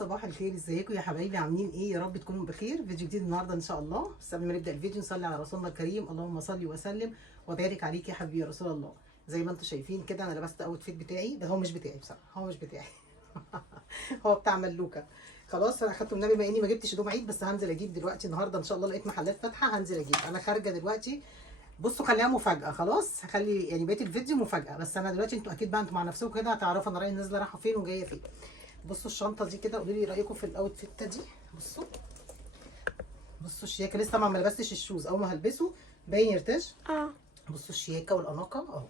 صباح الخير، ازيكم يا حبايبي؟ عاملين ايه؟ يا رب تكونوا بخير. فيديو جديد النهارده ان شاء الله. بس قبل ما نبدا الفيديو نصلي على رسولنا الكريم. اللهم صل وسلم وبارك عليك يا حبيبي يا رسول الله. زي ما انتم شايفين كده انا لبست اوت فيت بتاعي، بس هو مش بتاعي بصراحه، هو مش بتاعي هو بتاع ملوكه. خلاص انا اخدته النبي، بما اني ما جبتش هدوم عيد، بس هنزل اجيب دلوقتي النهارده ان شاء الله. لقيت محلات فاتحه هنزل اجيب. انا خارجه دلوقتي. بصوا خليها مفاجاه، خلاص هخلي يعني بقيه الفيديو مفاجاه. بس انا دلوقتي انتوا اكيد بقى انتوا مع نفسكم كده هتعرفوا انا رايحه نازله رايحه فين وجايه فين. بصوا الشنطه دي كده، قولوا لي رايكم في الاوتفيت دي. بصوا الشياكه. لسه ما لبستش الشوز، اول ما هلبسه باين يرتاج. بصوا الشياكه والاناقه اهو،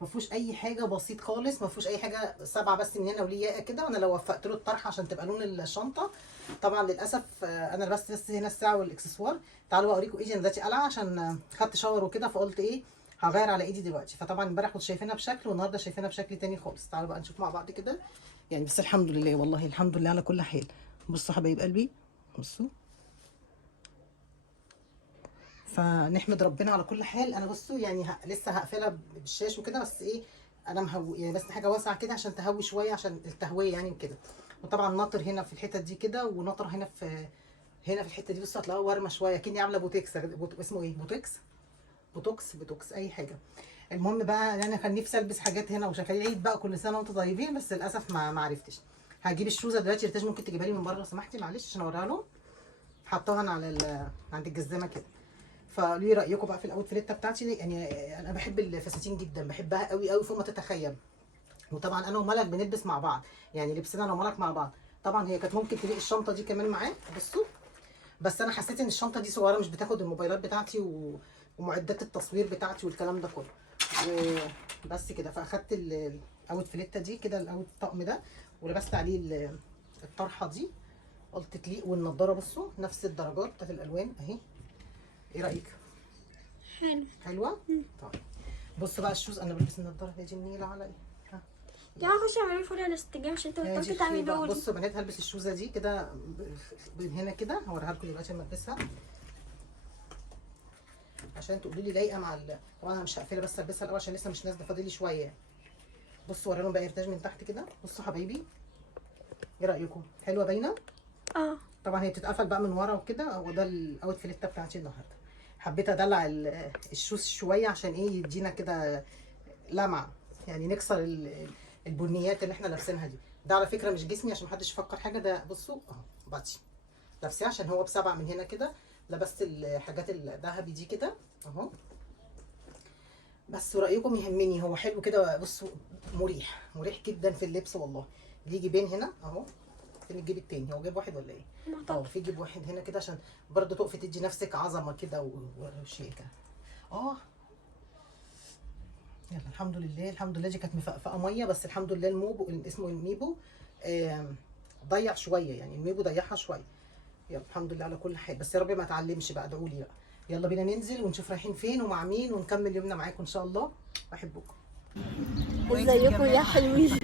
ما فيهوش اي حاجه، بسيط خالص، ما فيهوش اي حاجه. سبعه بس من هنا وليه ياقه كده، وانا لو وفقت له الطرحه عشان تبقى لون الشنطه. طبعا للاسف انا لبست بس هنا الساعه والاكسسوار. تعالوا اوريكم ايدي. انا دلوقتي قلعه عشان خدت شاور وكده، فقلت ايه هغير على ايدي دلوقتي. فطبعا امبارح كنت شايفينها بشكل والنهارده شايفينها بشكل تاني خالص. تعالوا بقى نشوف مع بعض كده يعني. بس الحمد لله، والله الحمد لله على كل حال. بصوا حبايب قلبي، بصوا، فنحمد ربنا على كل حال. انا بصوا يعني لسه هقفلها بالشاش وكده، بس ايه انا مهوي يعني، بس حاجه واسعه كده عشان تهوي شويه، عشان التهويه يعني وكده. وطبعا ناطر هنا في الحته دي كده، وناطر هنا في الحته دي. بصوا هتلاقوها ورمه شويه كاني عامله بوتكس. اسمه ايه؟ بوتوكس اي حاجه. المهم بقى انا كان نفسي البس حاجات هنا وشغالين عيد بقى، كل سنه وانتم طيبين، بس للاسف ما عرفتش. هجيب الشوزه دلوقتي. ارتاج ممكن تجيبها لي من بره لو سمحتي، معلش عشان اوريها لهم. حطاها انا على عند الجزامه كده. فليه رايكم بقى في الاوتفيت بتاعتي دي؟ يعني انا بحب الفساتين جدا، بحبها قوي قوي فوق ما تتخيل. وطبعا انا وملك بنلبس مع بعض، يعني لبسنا انا وملك مع بعض. طبعا هي كانت ممكن تلاقي الشنطه دي كمان معاه، بصوا. بس انا حسيت ان الشنطه دي صغيره، مش بتاخد الموبايلات بتاعتي ومعدات التصوير بتاعتي والكلام ده كله. وبس كده، فاخدت الاوتفيت دي كده، الطقم ده، ولبست عليه الطرحه دي. قلت تليق. والنضاره بصوا نفس الدرجات بتاعت الالوان اهي. ايه رايك؟ حلوه. طيب بصوا بقى الشوز. انا بلبس النضاره دي النيله على ايه؟ تعالى خش اعملي فوليو على الانستجرام عشان انت بطلت تعملي دول. بصوا بنات، هلبس الشوزه دي كده من هنا كده، هوريها لكم دلوقتي لما البسها عشان تقولوا لي لايقه مع طبعا انا مش هقفلها، بس البسها الاول عشان لسه مش نازله، فاضل لي شويه. بصوا وريهم بقى ارتاج من تحت كده. بصوا حبايبي، ايه رايكم؟ حلوه باينه. طبعا هي بتتقفل بقى من ورا وكده. هو ده الاوتفيت بتاعتي النهارده. حبيت ادلع الشوز شويه عشان ايه يدينا كده لمعه، يعني نكسر البنيات اللي احنا لابسينها دي. ده على فكره مش جسمي عشان محدش يفكر حاجه، ده بصوا اهو باتي لابساه عشان هو بسبعه من هنا كده. لبست الحاجات الذهبي دي كده اهو. بس رايكم يهمني، هو حلو كده. بصوا مريح جدا في اللبس والله. ليه جيبين هنا اهو. فين الجيب التاني؟ هو جيب واحد ولا ايه؟ اه في جيب واحد هنا كده عشان برضه تقفي تدي نفسك عظمه كده وشيكه. يلا الحمد لله الحمد لله. دي كانت مفقفقه ميه، بس الحمد لله الموبو اسمه الميبو ضيع شويه، يعني الميبو ضيعها شويه. يلا الحمد لله على كل حال. بس يا رب ما اتعلمش بقى، ادعوا لي بقى. يلا بينا ننزل ونشوف رايحين فين ومع مين، ونكمل يومنا معاكم ان شاء الله. بحبكم. ازيكم يا حلوين؟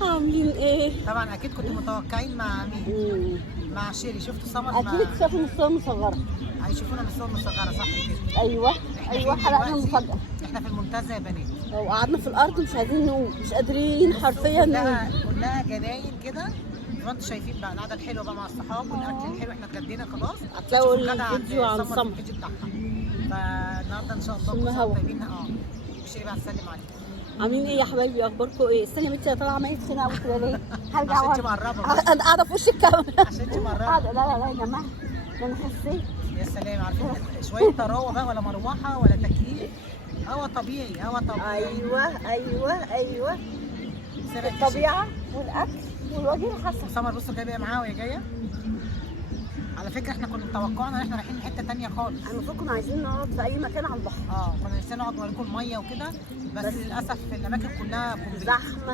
عاملين ايه؟ طبعا اكيد كنتوا متوقعين مع مين؟ مع شيري. شفتوا سمر؟ اكيد شافوا من الصور مصغره. هيشوفونا من الصور مصغره صح كده؟ ايوه حلقنا مفاجاه. احنا في المنتزه يا بنات، وقعدنا في الارض مش عايزين نقوم، مش قادرين حرفيا نقوم. كلها جناين كده. زي ما انتم شايفين بقى القعده الحلوه بقى مع الصحاب والاكل الحلو. احنا اتغدينا خلاص. هتلاقوا الفيديو عن سمر الفيديو بتاعها. فالنهارده ان شاء الله كلنا طيبين. وشيري بقى تسلم عليكم. عاملين ايه يا حبايبي؟ اخباركم ايه؟ استني يا بنتي، يا طالعه عماله تخينه قوي كده ليه؟ هرجع عشان انت مقربه. انا قاعده في وش الكاميرا عشان انت مقربه. لا يا جماعه، ده انا حسيت. يا سلام، عارفين شويه طراوه بقى، ولا مروحه ولا تكييف. هوا طبيعي، هوا طبيعي. ايوه الطبيعه والاكل والوجه الحسن. سمر بصوا جايه معاها وهي جايه. على فكره احنا كنا متوقعنا ان احنا رايحين لحته ثانيه خالص. احنا المفروض كنا عايزين نقعد في اي مكان على البحر. كنا نفسنا نقعد نوريكم الميه وكده، بس للاسف الاماكن كلها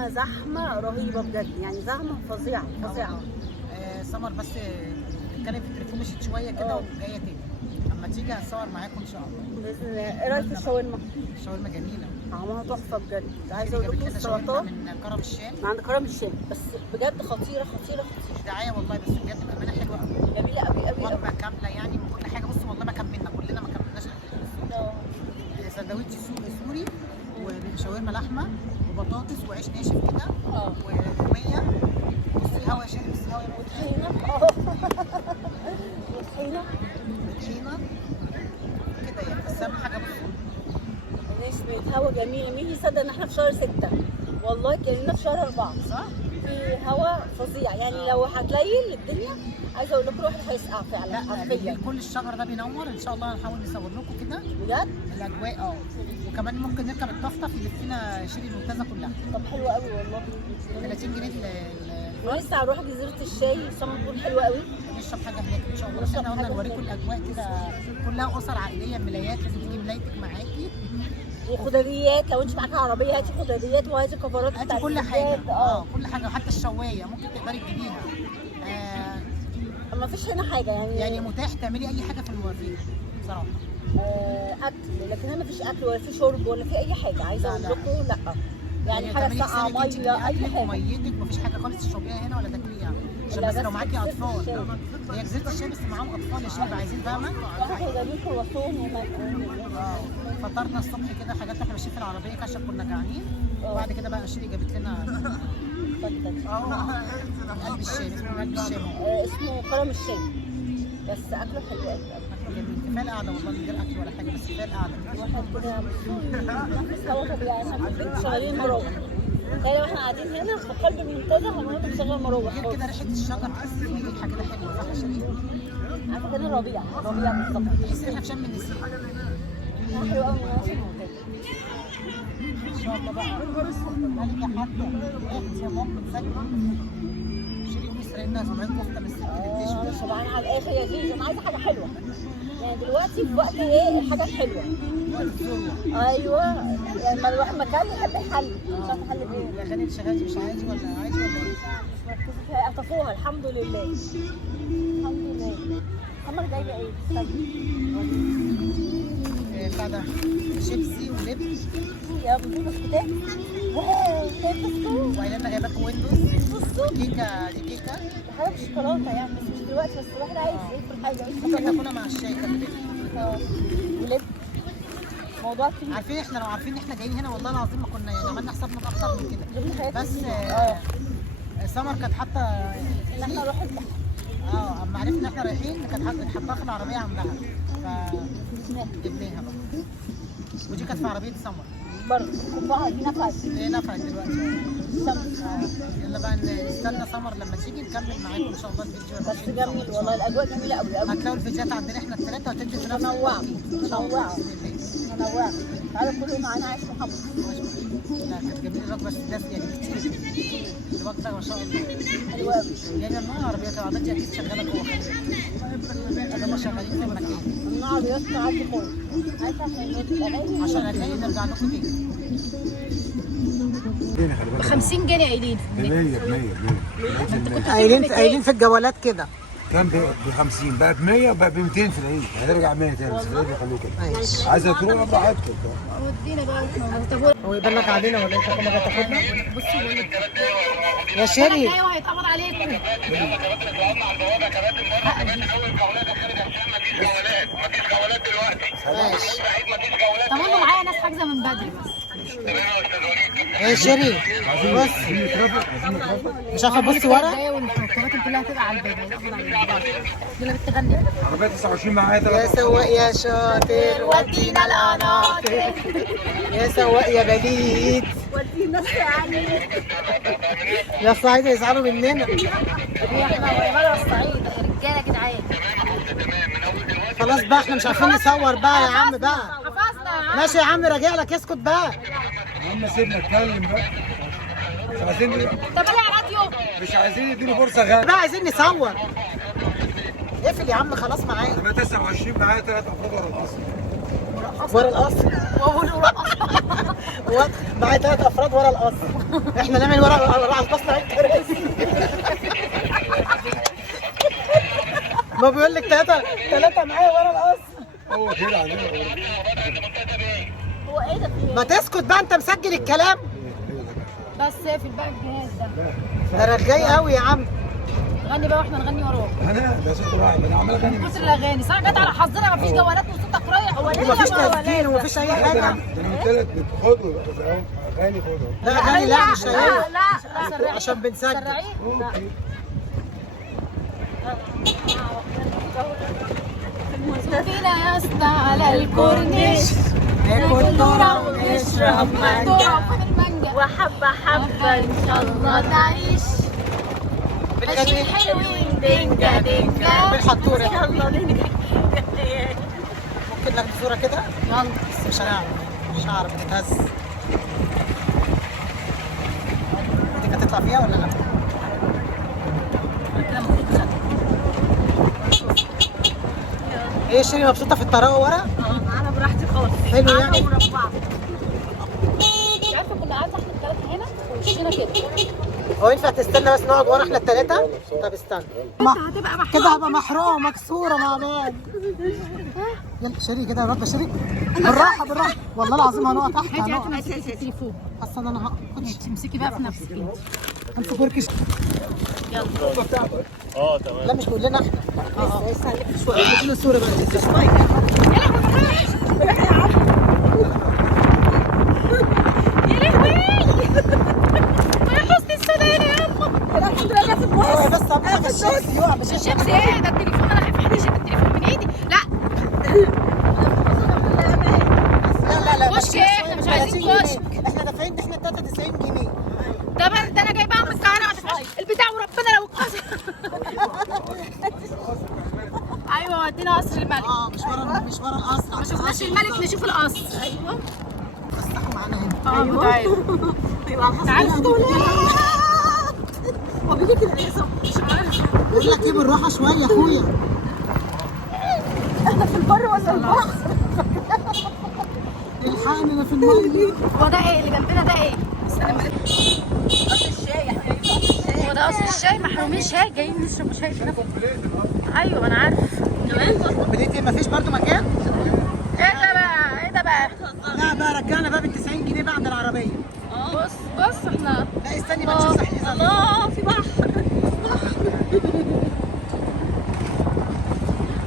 زحمه رهيبه بجد، يعني زحمه فظيعه. سمر بس اتكلم في التليفون، مشيت شويه كده وجايه تاني. اما تيجي هتصور معاكم ان شاء الله باذن الله. ايه رايك في الشاورما؟ الشاورما جميله، طعمها تحفه بجد. عايزه اقول لكم السلطات من كرم الشام، من عند كرم الشام، بس بجد خطيره. مش دعايه والله، بس بجد بامانه حلوه قوي، جميله قوي وجبه كامله يعني من كل حاجه. بصوا والله ما كملنا، كلنا ما كملناش اكل. سندوتش سوري وشاورما لحمه وبطاطس وعيش ناشف كده وتوميه. بصي الهوا يا شيخ، بصي الهوا وطحينه وطحينه طحينه كده يعني، بس اهم حاجه بصوا نسمة هوا جميلة. مين يصدق ان احنا في شهر 6 والله كأننا في شهر 4 صح؟ في هوا فظيع يعني. لو هتليل الدنيا عايزه اقول لكم الواحد هيسقع فعلا لا حرفيا بالليل كل الشجر ده بينور ان شاء الله. هنحاول نصور لكم كده بجد. الاجواء وكمان ممكن نركب الطفطف يلف فينا شيري المنتزه كلها. طب حلو قوي والله. 30 جنيه ولسه هنروح جزيرة الشاي، سما بتقول حلوة قوي. نشرب حاجه هناك ان شاء الله. بس احنا قلنا نوريكم الاجواء كده كلها اسر عائليه، ملايات لازم تجيب ملايتك معاكي وخضريات، لو انت معاكي عربيه هاتي خضريات وهاتي كفرات هاتي كل حاجه. كل حاجه، وحتى الشوايه ممكن تقدري تجيبيها. ما فيش هنا حاجه يعني متاح تعملي اي حاجه في الموافقين بصراحه. اكل، لكن هنا ما فيش اكل ولا في شرب ولا في اي حاجه. عايزه اقول لكم لا يعني حاجه ساقعه، ميه، اي حاجه. ميتك مفيش حاجه خالص تشربيها هنا ولا تاكليها، عشان بس لو معاكي اطفال. هي جزيره الشاي بس معاهم اطفال يا شباب عايزين، فاهمه؟ واحد جايبين كرواسون فطرنا الصبح كده حاجات واحنا ماشيين في العربيه كده عشان كنا جعانين. وبعد كده بقى شيري جابت لنا قلب الشاي. اسمه قلب الشاي، اسمه كرم الشاي، بس اكله حلو قوي. اكله جميل. كفايه القعده والله، من غير اكل ولا حاجه، بس كفايه القعده. واحد كده نفس هوا طبيعي. احنا في البيت شغالين مراوح، تخيلوا احنا قاعدين هنا في قلب المنتزه هنقعد نشغل مراوح. غير كده ريحه الشجر تحس ان ريحه كده حلوه، صح يا شيرين؟ عارفه كده ربيع بالظبط. تحس ان احنا في شم النسيم. حلو قوي من ان شاء الله بقى. مالك يا حاجه اختي يا ماما بتسجل شيري يوم يسرقنا سمعت كفته بس انا شبعانه على الاخر يا زيزو. انا عايزه حاجه حلوه يعني دلوقتي في وقت ايه الحاجه الحلوه. ايوه يعني لما الواحد مكان يحب يحل. مش عارفه احل بايه. الاغاني اللي شغاله دي مش عادي ولا عادي ولا ايه؟ مش مركزه فيها. قطفوها الحمد لله الحمد لله. عمر جايبه ايه؟ بتاع ده شيبسي ولب يا بنتي بسكوتات. واو كيك بسكوت. وعيلنا لنا جايبه ويندوز كيكه. دي كيكه حاجه بالشوكولاته يعني، بس مش دلوقتي. بس الواحد عايز ياكل حاجه ممكن ناكلها مع الشاي كده. ولب موضوع كبير. عارفين احنا لو عارفين ان احنا جايين هنا والله العظيم ما كنا يعني عملنا حسابنا باكتر من كده. بس سمر كانت حاطه ان احنا نروح البحر. اما عرفنا ان احنا رايحين كانت حاطاها في العربيه عندها فجبناها بقى. ودي كانت في عربيه سمر برضه كوباها دي نفعت. هي نفعت دلوقتي. يلا بقى نستنى سمر لما تيجي نكمل معاكم ان شاء الله الفيديو. بس جميل والله، الاجواء جميله قوي قوي. هتلاقوا الفيديوهات عندنا احنا الثلاثه وهتنزل في نفس منوعه منوعه. تعالوا كلوا معانا عيش محمد. لا كانت جميله الوجبه بس دافيه يعني كتير. الوجبه ما شاء الله حلوه قوي. يعني النوع العربيات العربيات دي اكيد شغاله جوه كده. هم شغالين في المكان. النوع عربيات تعدي خالص. عايزه عشان الاغاني نرجع لكم تاني. 50 جنيه قايلين. 100 قايلين في الجوالات كده. كان ب 50 بقى ب 100 بقى ب 200 في العيد. هنرجع 100 تاني بس العيد يخلوه كده. عايزه تروح براحتك. ودينا بقى. هو يبلغ علينا ولا انت كده هتاخدنا؟ بصي بقول لك يا شيري ايوه هيتقبض عليكم. طب انتوا معايا ناس حاجزه من بدري بس. يا شيري بص مش عارفه بص ورا. والحكومات كلها هتبقى على الباب هيتقبض عليكم. يلا بتغني. عربيه 29 معايا يا سواق يا شاطر ودينا القناطر. يا سواق يا بليد ودينا الصعيد. يا الصعيد يزعلوا مننا. احنا بره الصعيد رجاله يا جدعان. خلاص بقى احنا مش عارفين نصور بقى يا عم بقى. حفظنا. ماشي يا عم راجع لك اسكت بقى. هم سيبنا نتكلم بقى. مش عايزين طب يا راديو. مش عايزين يديني فرصه غاليه. بقى عايزين نصور. اقفل يا عم خلاص معايا. عربيه 29 معايا 3 افراد ورا القصر. ورا القصر. معايا 3 افراد ورا القصر. احنا نعمل ورا القصر على الكراسي. ما بيقول لك 3 معايا ورا القصر. هو كده عندنا. هو ايه ده؟ ما تسكت بقى انت مسجل الكلام. بس اقفل بقى الجهاز ده. ده رغاي قوي يا عم. غني بقى واحنا نغني وراك. انا ده صوت واحد انا عمال اغني. كتر الاغاني صح جت على حظنا مفيش جوالات وصوتك رايح. هو ليه ومفيش جوالات؟ تسجيل ومفيش اي حاجه. ده انا قلت لك خدوا بس اهو اغاني خدوا. لا اغاني لا مش هينفع لا سرعين عشان بنسجل. سرعين. لا بوست على الكورنيش ناكل ذرة ونشرب مانجا وحبة حبة إن شاء الله تعيش ماشيين حلوين دينجا دينجا بالحطورة. يلا دينجا ممكن ناخد صورة كده؟ يلا بس مش هنعرف، مش هعرف بتتهز. دي كانت تطلع فيها ولا لا؟ ايه شيري مبسوطة في الطراوة ورا؟ أنا براحتي خالص. حلو يعني؟ مربعة. مش عارفة كنا قعدنا احنا الثلاثة هنا ووشينا كده. هو ينفع تستنى بس نقعد ورا احنا التلاتة؟ طب استنى. هتبقى محرومة. كده هبقى محرومة مكسورة مع بعض. يلا شيري كده يا رب شيري. بالراحة بالراحة، والله العظيم هنقع تحت هنقع. التليفون حاسة ان انا هقع. تمسكي بقى في نفسك انت. همسك وركش. لا مش بيقول لنا احنا. لسه هنلف شوية. نجيب له الصورة بقى لسه شوية. ايوه بس ابوها مش شمس يقع مش الشمس ايه ده التليفون؟ انا خايفه حد يشد التليفون من ايدي. لا لا خش ايه؟ احنا مش عايزين نخش. احنا دافعين احنا 93 جنيه. ده انا جايباها من القاهره البتاع وربنا لو اتكسر. ايوه ودينا قصر الملك. مش ورا القصر. ما شفناش الملك نشوف القصر. ايوه افتحوا معانا هنا. ايوه تعالوا وبيجي كده ايه مش عارف. بقول لك ايه بالراحة شوية يا اخويا. احنا في البر ولا البحر؟ الحقني انا في المية. هو ده ايه اللي جنبنا ده ايه؟ قصر الشاي احنا جايين قصر الشاي. هو ده قصر الشاي محرومين شاي جايين نشرب شاي هنا. ايوه انا عارف. بنيتي مفيش برضو مكان؟ ايه ده بقى؟ لا بقى رجعنا بقى ب 90 جنيه بقى عند العربية. بص احنا لا استني بقى نشوف صحيح. الله في بحر.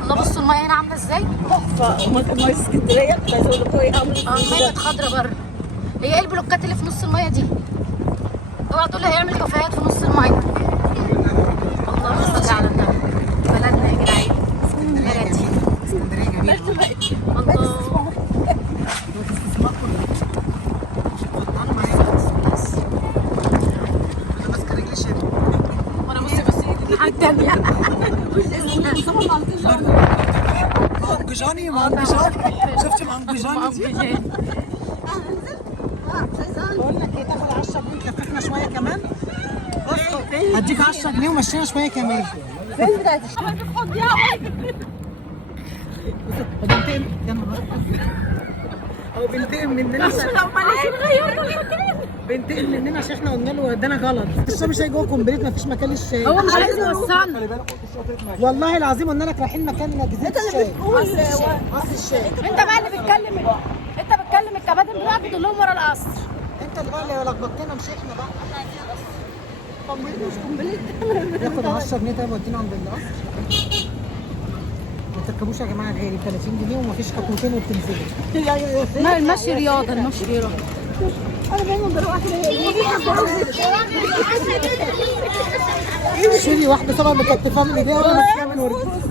الله بصوا الميه هنا عامله ازاي؟ تحفة. مية اسكندرية كنت عايزة اقول لكم ايه الميه كانت خضرا بره. هي ايه البلوكات اللي في نص الميه دي؟ اوعى تقول لي هيعمل كافيهات في نص الميه. الله صل على النبي. بلدنا يا جدعان. بلدي. اسكندرية جميلة. الله انا ماسكة رجلي شبه. وانا بصي الناحيه الثانيه. مانجوجاني مانجوجاني. شفتي مانجوجاني؟ بقول لك ايه تاخد 10 جنيه تلففنا شويه كمان. هديك 10 جنيه ومشينا شويه كمان. فين بتاعت هو بينتقم يا نهار أبيض. هو بينتقم مننا بينتقم مننا عشان احنا قلنا له ادانا غلط. الشاي مش هيجي جوه كومبليت مفيش مكان للشاي. هو مش عايز يوصلنا. والله العظيم قلنا لك رايحين مكان جزيره الشاي. قصر الشاي. انت بقى اللي بتكلم الكباتن بتوعك بتقول لهم ورا القصر. انت اللي بقى اللي لخبطتنا مش احنا بقى. ياخد 10 جنيه طيب ودينا عند القصر. ما تركبوش يا جماعه غالي 30 جنيه ومفيش خطوتين وبتنزلوا. ما المشي رياضه المشي رياضه. انا دايما بروح شيلي واحده طبعا مكتفه من ايديها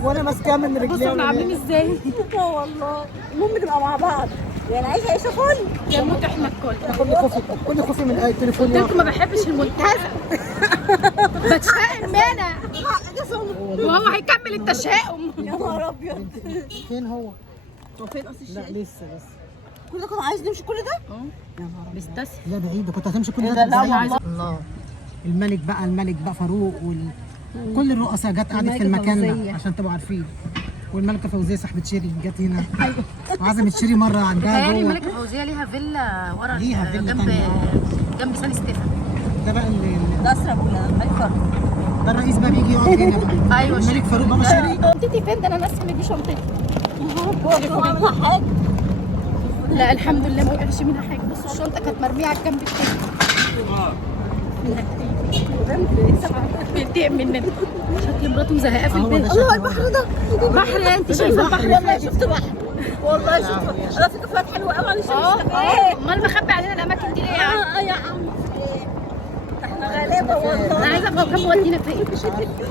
وانا ماسكاها من بصوا رجليها. احنا عاملين ازاي؟ والله المهم نبقى مع بعض يعني عايشه عيشه فل. يا موت احنا الكل. كل خوفي من التليفون. قلت لكم ما بحبش المنتزه. بتشائم انا وهو هيكمل التشاؤم. يا نهار ابيض. فين هو؟ هو فين قصر لا الشاي؟ لسه كل ده كنا عايز نمشي كل ده؟ يا نهار أبيض. بستسهل. لا بعيد كنت هتمشي كل إيه ده. ده؟ لا والله. الله الملك بقى فاروق كل الرؤساء جت قعدت في المكان ده عشان تبقوا عارفين. والملكه فوزيه صاحبه شيري جت هنا وعزمت شيري مره عندها تخيلي جوه. الملكه فوزيه ليها فيلا ورا ليها فيلا جنب تانية. جنب سان ستيفن. ده بقى ده اسرع ولا الملك فاروق؟ ده الرئيس بقى بيجي يقعد هنا بقى. ايوه الملك فاروق بابا شيري. شنطتي فين؟ ده انا ناسيه ان دي شنطتي. هو عاملها حاجه. لا الحمد لله ما وقعش منها حاجه. بصوا الشنطه كانت مرميه على الجنب التاني. بينتقم مننا. شكل مراته مزهقاه في البيت. الله البحر ده بحر انت شايفه البحر؟ والله شفت بحر والله شفت. انا في كافيهات حلوه قوي على الشمس. امال مخبي علينا الاماكن دي ليه يا عم؟ يا عم احنا غلابه والله. انا عايزه افهم كام ودينا فين.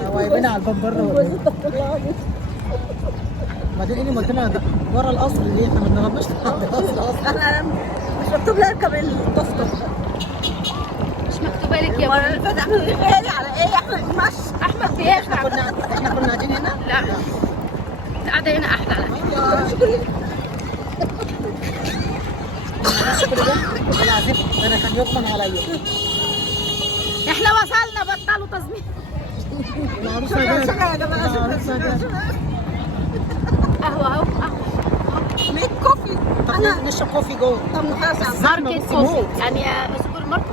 هو هيبان على الباب بره ولا وبعدين ايه اللي قلت لنا ده ورا القصر ليه؟ احنا ما اتنغمناش لحد القصر اصلا. انا مش مكتوب لي اركب الطفطف. مش مكتوبه لك يا المره ابني. اللي فاتت احمد غالي على ايه؟ احمد مشي. احمد بياخد. احنا كنا قاعدين هنا؟ لا القعده هنا احلى على فكره. العذاب انا كان يضمن عليا. احنا وصلنا، بطلوا تزميل. العروسه جايه. يا جماعه العروسه جايه. قهوه اهو قهوه. ميك كوفي. طب نشرب كوفي جوه. طب خلاص يا عم. ماركت كوفي يعني سوبر ماركت.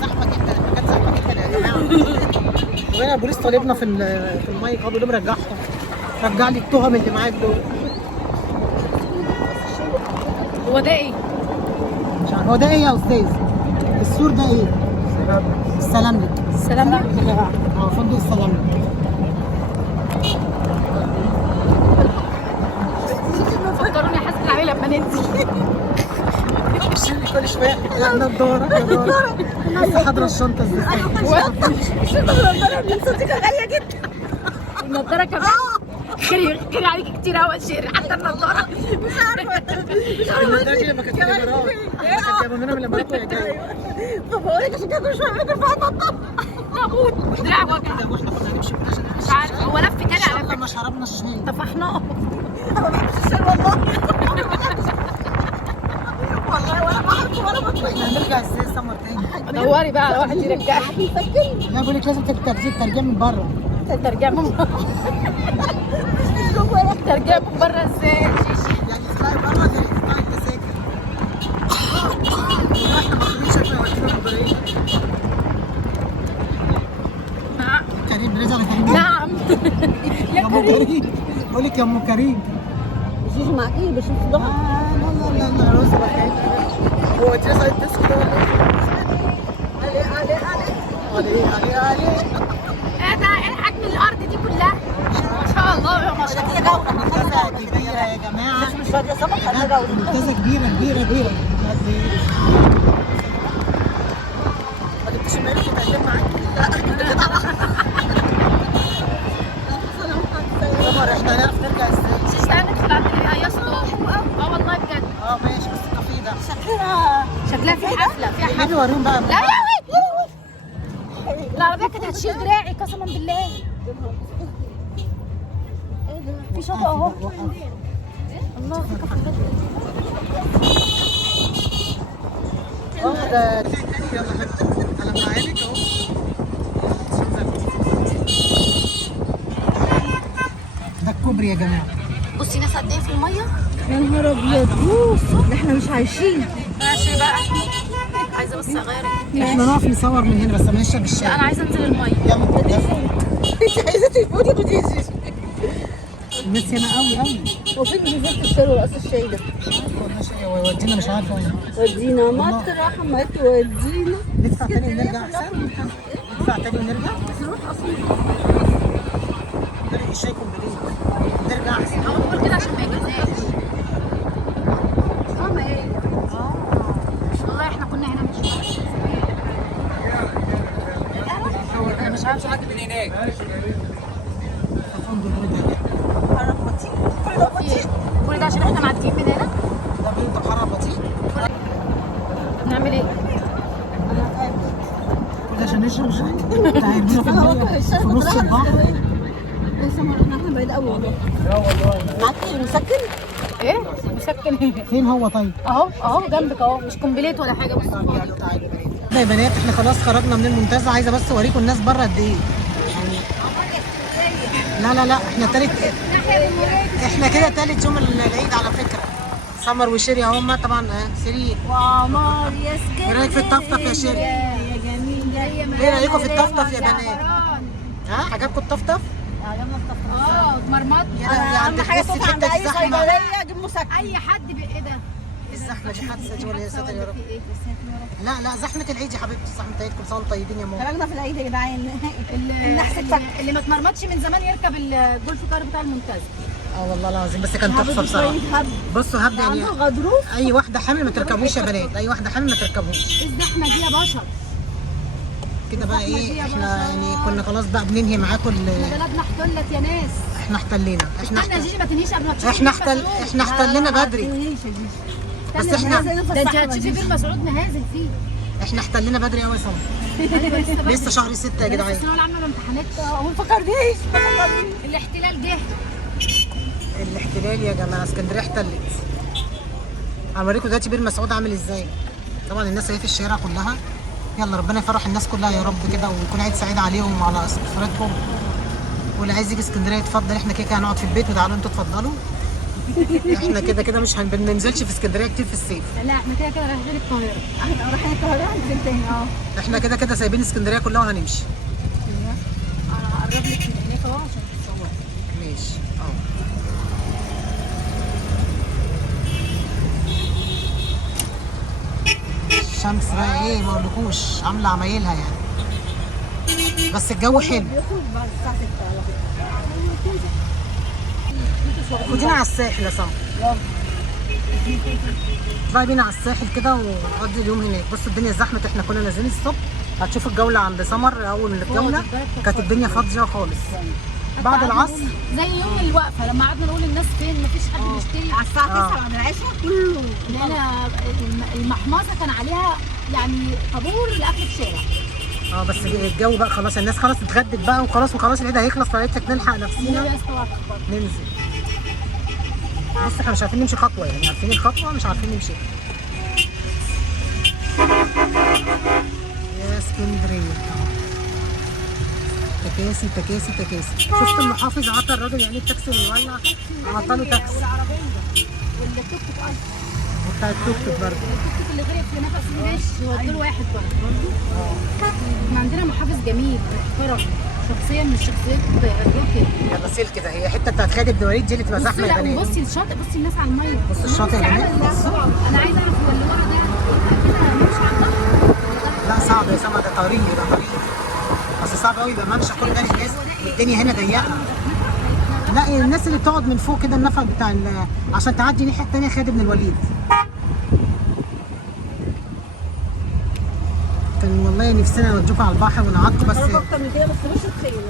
زحمه جدا، المكان زحمه جدا يا جماعه. وهنا البوليس طالبنا في المايك، هو بيقول لهم رجعهم، رجع لي التهم اللي معاك دول. هو ده ايه؟ مش عارف هو ده ايه يا استاذ؟ السور ده ايه؟ السلام لك. السلام عليكم. اه فندق السلام لك. فكروني احاسب عليه لما ننزل. كل شويه يا نضاره يا نضاره. لسه حاضره الشنطه ازاي؟ النضاره من صوتك غاليه جدا. النضاره كمان. خير عليك كتير قوي يا شيري، حتى النضاره. مش عارفه النضاره دي لما كانت في الامارات كانت جايبه لنا من الامارات وهي جايه. فبقول لك عشان كده كل شويه بنرفع النضاره. هموت دراع وجع. واحنا كنا هنمشي مش عارفه هو لف تاني على فكره. ما شربنا الشاي. طفحناه. انا ما بحبش الشاي والله. والله ولا بحبه ولا بطيء. احنا هنرجع ازاي سمر تاني؟ دوري بقى على واحد يرجعك. لا بقول لك لازم ترجم من بره. ترجمه ترجمه من بره ازاي يا شيشي؟ يعني تطلعي بره تطلعي التذاكر. احنا مخرجين شكلنا واقفين بالبريد. كريم رجع لكريم. نعم يا ام كريم. بقول لك يا ام كريم. مش معاكي بشوف ضغط. لا لا لا رز هو انت لسه الديسك ده ولا ايه؟ عليه ايه ده؟ ايه حجم الارض دي كلها؟ ما شاء الله يا ما شاء الله. منتزه كبيرة يا جماعة. مش فاضيه سمك خلينا جوله. منتزه كبيرة. ما جبتش الملك يتقدم معاكي؟ سمر احنا هنعرف نرجع ازاي؟ شيش تعالى ندخل عند اللي هيصوا دول. اه والله بجد. اه ماشي بس الكافيه ده. شكلها في حفله، فيها ليه حفله. بيوريهم بقى؟ لا يا ويلي العربيه كانت هتشيل دراعي قسما بالله. في شاطئ اهو. الله في كافيهات. اه ده يلا حبيبتي انا معاك اهو. ده الكوبري يا جماعة. بصي ناس قد ايه في الميه. يا نهار ابيض. ده احنا مش عايشين. ماشي بقى. عايزه بس اغير. احنا نقف نصور من هنا بس ما نشرب لا الشاي. انا عايزه انزل الميه. يلا انت عايزه تفوتي وتيجي. الناس هنا قوي. هو فين جزيره الشاي ولا قصر الشاي ده؟ ودينا مش عارفه وين. ودينا مطرح ما تودينا. ندفع تاني ونرجع احسن. ندفع تاني ونرجع. نروح اصلا. نرجع الشاي كومبليت. نرجع احسن. هو بقول كده عشان ما يجوزهاش. فاهمه ايه؟ والله احنا كنا هنا مش انا مش عارفه حاجه من هناك. كل ده عشان احنا معديين من هنا. ده بيوت حرام بطيء. نعمل ايه؟ كل عشان نشرب شاي. ده هيرمينا في الميه في نص البحر. لسه ما رحنا، احنا بعيد قوي والله. لا والله. معاكي مسكن؟ ايه؟ مسكن ايه؟ فين هو طيب؟ اهو جنبك اهو، مش كومبليت ولا حاجه بس. ده يا بنات احنا خلاص خرجنا من المنتزه. عايزه بس اوريكم الناس بره قد ايه. لا احنا احنا كده تالت يوم العيد على فكره. سمر وشيري هم طبعا سيرين. وعمار يا سكن. ايه رايك في الطفطف يا شيري؟ يا جميل ايه رايكم في الطفطف يا بنات؟ ها عجبكم الطفطف؟ عجبنا الطفطف. مرمط. اهم حاجه تقف عند اي صيدليه اجيب مسكن. اي حد ايه ده؟ الزحمه دي حادثه ولا يا ساتر يا رب. لا زحمه العيد يا حبيبتي. زحمه عيدكم سنه طيبين يا ماما. خرجنا في العيد يا جدعان. اللي ما اتمرمطش من زمان يركب الجولف كار بتاع المنتزه. والله العظيم بس كان تحفه بصراحه. بصوا هبدا يعني غضروف. اي واحده حامل ما تركبوش يا بنات. اي واحده حامل ما تركبوش. ايه الزحمه دي يا بشر؟ كده بقى ايه احنا يعني كنا خلاص بقى بننهي معاكم بلدنا احتلت يا ناس. احنا احتلينا، استنى يا جيجي ما تنهيش قبل ما تشوفي احنا احتلنا بدري. بس احنا ده انت هتشوفي بير مسعود نهازل فيه. احنا احتلنا بدري قوي يا سمر. لسه شهر 6 يا جدعان. الثانويه العامه والامتحانات ما فكرنيش الاحتلال جه. الاحتلال يا جماعه، اسكندريه احتلت. هوريكم دلوقتي بير مسعود عامل ازاي. طبعا الناس اهي في الشارع كلها. يلا ربنا يفرح الناس كلها يا رب كده، ويكون عيد سعيد عليهم وعلى اسرتهم. واللي عايز يجي اسكندريه يتفضل، احنا كده هنقعد في البيت وتعالوا انتوا اتفضلوا. احنا كده مش بننزلش في اسكندريه كتير في الصيف. لا احنا كده رايحين القاهره. احنا رايحين القاهره هننزل تاني. احنا كده سايبين اسكندريه كلها وهنمشي. انا هقرب لك من هناك اهو عشان تتصوري. ماشي الشمس بقى ايه ما اقولكوش عامله عمايلها يعني، بس الجو حلو. بيخرج بعد الساعه 6 على فكره. خدينا على الساحل يا سمر. اطلعي بينا على الساحل كده ونقضي اليوم هناك. بصوا الدنيا زحمه، احنا كنا نازلين الصبح. هتشوفوا الجوله عند سمر. اول الجوله كانت الدنيا فاضيه خالص. بعد العصر زي يوم الوقفه لما قعدنا نقول الناس فين مفيش حد بيشتري. على الساعه 9 بعد العشاء كله. لأن المحمصه كان عليها يعني طابور لاكل الشارع. بس الجو بقى خلاص، الناس خلاص اتغدت بقى وخلاص العيد هيخلص، فقلت لك نلحق نفسنا ننزل. بص احنا مش عارفين نمشي خطوه، يعني عارفين الخطوه مش عارفين نمشي. يا اسكندريه تكاسي تكاسي تكاسي. شفت المحافظ عطى الراجل يعني التاكسي مولع، عطاله تاكسي. والعربيه والتوك توك اصلا. وبتاع التوك توك برضه. التوك توك اللي غرق في نفس ماشي هو دول واحد برضه. احنا عندنا محافظ جميل محترم، شخصيه من الشخصيات الراقيه. يلا سلك كده، هي حته بتاعت خالد بن وليد دي اللي تبقى زحمه يا بنات. بصي الشاطئ، بصي الناس على الميه. بص الشاطئ يا بنات. انا عايزه اعرف هو اللي ورا ده كده مش على البحر. لا صعب يا سما، ده طريق بس صعب قوي يبقى ممشى كل ده للناس. الدنيا هنا ضيقه. لا الناس اللي بتقعد من فوق كده النفق بتاع عشان تعدي الناحيه الثانيه خالد بن الوليد. كان والله نفسنا نوديكم على البحر ونقعدكم بس اكتر من كده بس مش الخير.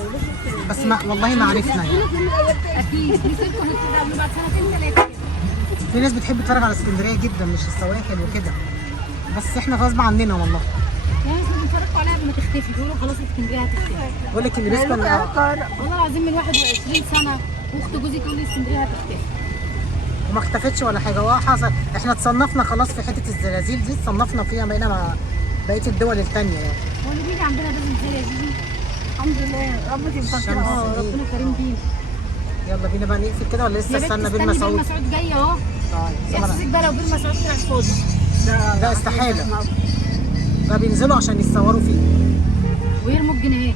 بس ما والله ما عرفنا يعني. اكيد نسيبكم نتقابلوا بعد سنتين 3. في ناس بتحب تتفرج على اسكندريه جدا مش السواحل وكده، بس احنا غصب عننا والله. يعني احنا بنتفرجوا عليها قبل ما تختفي، بيقولوا خلاص اسكندريه هتختفي. بقول لك اللي بيسكن والله العظيم من 21 سنه واخت جوزي تقول لي اسكندريه هتختفي. وما اختفتش ولا حاجه. هو حصل احنا اتصنفنا خلاص في حته الزلازل دي، اتصنفنا فيها بقينا مع بقيه الدول الثانيه يعني. هو اللي بيجي عندنا لازم زي يا جيجي. الحمد لله ربنا يبارك. ربنا كريم بينا. يلا بينا بقى نقفل كده ولا لسه استنى بير بير مسعود؟ مسعود جاي اهو. احساسك بقى لو بير مسعود طلع فاضي. لا استحاله. بقى بينزلوا عشان يتصوروا فيه ويرموا الجنيهات.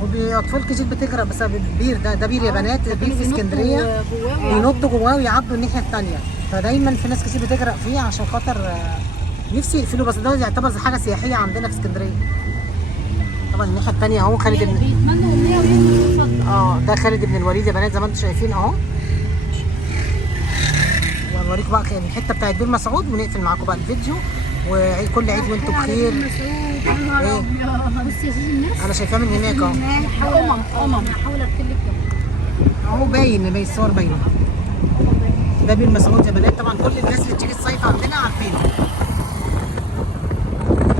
واطفال كتير بتغرق بسبب البير ده بير يا بنات، بير في اسكندريه بينطوا جواه ويعدوا الناحيه الثانيه، فدايما في ناس كتير بتغرق فيه عشان خاطر نفسي يقفلوا، بس ده يعتبر حاجه سياحيه عندنا في اسكندريه. طبعا الناحيه الثانيه اهو خالد بيتمنوا امنيه ويرموا. ده خالد بن الوليد يا بنات زي ما انتم شايفين اهو. وهنوريكم بقى الحته بتاعت بير مسعود ونقفل معاكم بقى الفيديو. وكل عيد وانتم بخير. ايه بصي يا سيدي الناس انا شايفاها من هناك اهو. هحاول اركب لك اهو باين الصور باينه. ده بير مسعود يا بنات. طبعا كل الناس اللي بتيجي الصيف عندنا عارفينه.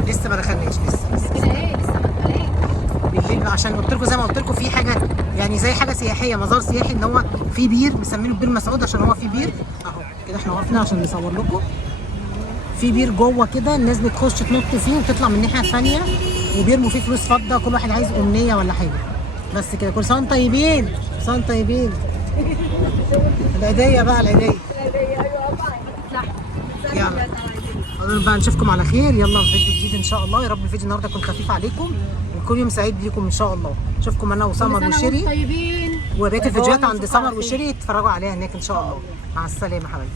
لسه ما دخلناش لسه كده ايه لسه ما اتقلقش. بالليل بقى عشان قلت لكم زي ما قلت لكم في حاجه يعني زي حاجه سياحيه، مزار سياحي ان هو في بير مسمينه بير مسعود عشان هو في بير اهو كده. احنا وقفنا عشان نصور لكم. في بير جوه كده الناس بتخش تنط فيه وتطلع من الناحيه الثانيه، وبيرموا فيه فلوس فضه، كل واحد عايز امنيه ولا حاجه. بس كده. كل سنه وانتم طيبين، كل سنه وانتم طيبين. العيديه بقى العيديه. يلا قولوا بقى نشوفكم على خير. يلا في فيديو جديد ان شاء الله. يا رب الفيديو النهارده يكون خفيف عليكم وكل يوم سعيد ليكم ان شاء الله. اشوفكم انا وسمر وشيري، طيبين. وبقيه الفيديوهات عند سمر وشيري تتفرجوا عليها هناك ان شاء الله. مع السلامه حبايبي.